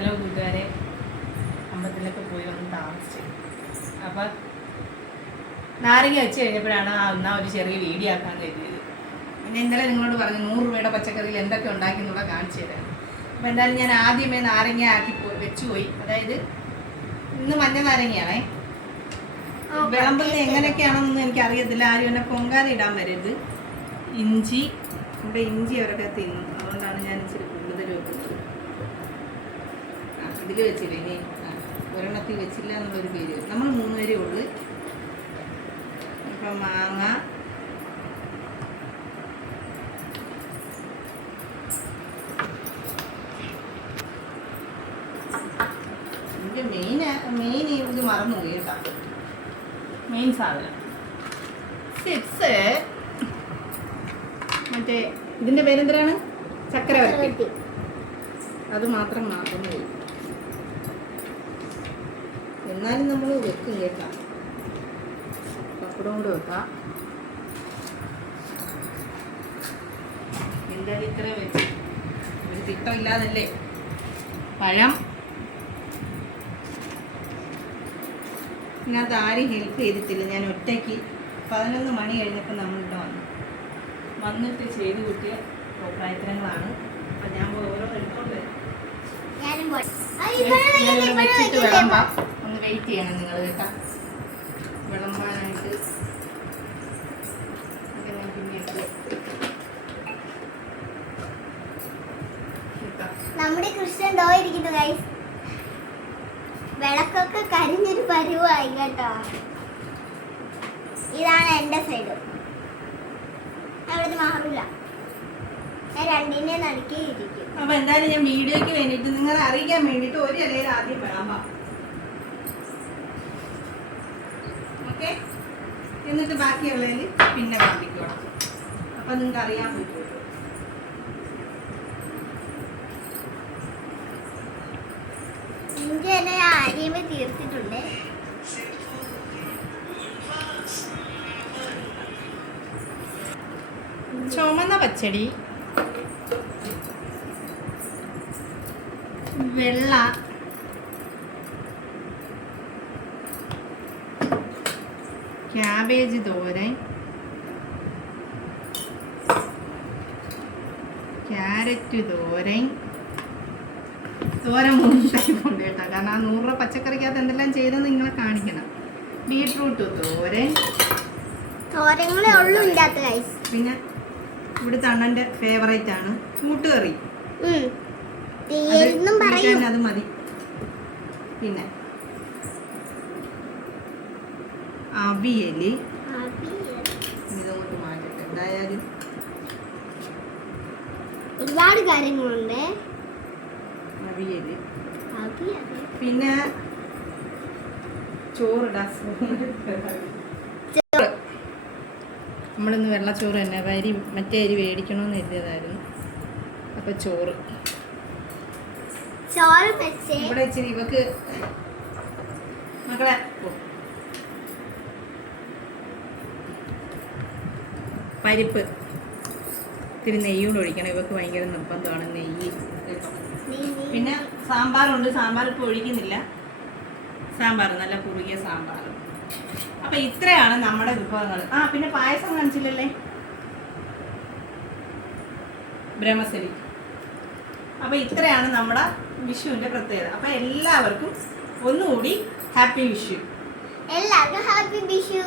Hello കൂട്ടുകാരെ, അമ്പലത്തിലൊക്കെ പോയി വന്ന് താമസിച്ചു. അപ്പം നാരങ്ങ വെച്ച് കഴിഞ്ഞപ്പോഴാണ് എന്നാ ഒരു ചെറിയ വീഡിയോ ആക്കാൻ കരുതിയത്. പിന്നെ ഇന്നലെ നിങ്ങളോട് പറഞ്ഞു 100 രൂപയുടെ പച്ചക്കറിയിൽ എന്തൊക്കെ ഉണ്ടാക്കി എന്നുള്ള കാണിച്ചു തരാം. അപ്പോൾ എന്തായാലും ഞാൻ ആദ്യമേ നാരങ്ങ ആക്കി വെച്ചുപോയി. അതായത് ഇന്ന് മഞ്ഞ നാരങ്ങയാണേ. വിളമ്പുന്നത് എങ്ങനെയൊക്കെയാണെന്നൊന്നും എനിക്കറിയത്തില്ല. ആരും എന്നെ പൊങ്കാല ഇടാൻ വരരുത്. ഇഞ്ചി, ഇവിടെ ഇഞ്ചി അവരൊക്കെ തിന്നും, അതുകൊണ്ടാണ് ഞാൻ ഇച്ചിരി കൂടുതൽ വെക്കുന്നത്. ഇതിൽ വെച്ചില്ല, ഇനി ഒരെണ്ണത്തിൽ വെച്ചില്ല എന്നുള്ളൊരു പേര്. നമ്മൾ 3 പേരേ ഉള്ളു. ഇപ്പം മാങ്ങ, ഇതിൻ്റെ മെയിൻ ഇത് മറന്നുപോയി കേട്ടോ. മെയിൻ സാധനം ചിപ്സ്, മറ്റേ ഇതിൻ്റെ പേരെന്തരാണ്, ചക്കര വരട്ടി. അത് മാത്രം മറന്നുപോയി. എന്നാലും നമ്മൾ വെക്കും കേൾക്കാം. പപ്പടം കൂടെ വെക്കാം. എന്തായാലും ഇത്ര വെച്ച് ഒരു തിട്ടമില്ലാതല്ലേ. പഴം, ഇതിനകത്ത് ആരും ഹെൽപ്പ് ചെയ്തിട്ടില്ല. ഞാൻ ഒറ്റയ്ക്ക് 11 മണി കഴിഞ്ഞപ്പോൾ നമ്മളിവിടെ വന്നിട്ട് ചെയ്ത് കൂട്ടിയ പ്രയത്നങ്ങളാണ്. അപ്പം ഞാൻ ഓരോ എടുത്തോണ്ട് വരും. വെച്ചിട്ട് വിളമ്പാം. ഒന്ന് വെയിറ്റ് ചെയ്യണം നിങ്ങൾ കേട്ടോ, വിളമ്പാനായിട്ട്. ഞാൻ പിന്നെ നമ്മുടെ കൃഷ്ണൻ ദോ ഇരിക്കുന്നു ഗൈസ്. വിളക്കൊക്കെ കരിഞ്ഞൊരു പരുവായി കേട്ടോ. ഇതാണ് എൻ്റെ സൈഡ്. അവിടുത്തെ മാറില്ല, ഞാൻ രണ്ടിനെ നടുക്കി ഇരിക്കും. അപ്പൊ എന്തായാലും ഞാൻ വീഡിയോക്ക് വേണ്ടിയിട്ട് നിങ്ങളെ അറിയിക്കാൻ വേണ്ടിയിട്ട് ഒരു ഇലയിൽ ആദ്യം വിളമ്പാം. ഓക്കെ, എന്നിട്ട് ബാക്കിയുള്ളതിൽ പിന്നെ വിളമ്പിക്കണം. അപ്പൊ നിങ്ങൾക്ക് അറിയാൻ പറ്റും. ഇഞ്ചി തന്നെ അരിയുമ്പോൾ തീർത്തിട്ടുണ്ട്. ചുമന്ന പച്ചടി, വെള്ള, ക്യാബേജ് തോരൻ, ക്യാരറ്റ് തോരൻ. തോരൻ 3 ടൈപ്പ് ഉണ്ട് കേട്ടോ, കാരണം ആ 100 രൂപ പച്ചക്കറിക്കകത്ത് എന്തെല്ലാം ചെയ്തെന്ന് നിങ്ങളെ കാണിക്കണം. ബീട്രൂട്ട് തോരൻ, തോരങ്ങളേ ഉള്ളൂ ഇല്ലാത്ത ഗൈസ്. പിന്നെ ഇവിടുത്തെ അണ്ണൻ്റെ ഫേവറേറ്റ് ആണ് കൂട്ടുകറി. അത് മതി. പിന്നെ അവിയല്, ഇതോട്ട് മാറ്റട്ടെ. എന്തായാലും ഒരുപാട് കാര്യങ്ങളുണ്ട്. അവിയല്, പിന്നെ ചോറിടാ. നമ്മളിന്ന് വെള്ളച്ചോറ് തന്നെ, അരി മറ്റേ അരി മേടിക്കണമെന്ന് കരുതിയതായിരുന്നു. അപ്പം ചോറ് ഇവിടെ ഇച്ചിരി ഇവക്ക് മക്കളെ പരിപ്പ് ഇത്തിരി നെയ്യോട് ഒഴിക്കണം. ഇവക്ക് ഭയങ്കര നിർബന്ധമാണ് നെയ്യ്. പിന്നെ സാമ്പാറുണ്ട്, സാമ്പാർ ഇപ്പോൾ ഒഴിക്കുന്നില്ല. സാമ്പാർ നല്ല കുറുകിയ സാമ്പാർ. അപ്പം ഇത്രയാണ് നമ്മുടെ വിഭവങ്ങൾ. പിന്നെ പായസം കാണിച്ചില്ലല്ലേ, ബ്രഹ്മസലി. അപ്പം ഇത്രയാണ് നമ്മുടെ വിഷുവിൻ്റെ പ്രത്യേകത. അപ്പം എല്ലാവർക്കും ഒന്നുകൂടി ഹാപ്പി വിഷു. എല്ലാവർക്കും ഹാപ്പി വിഷു.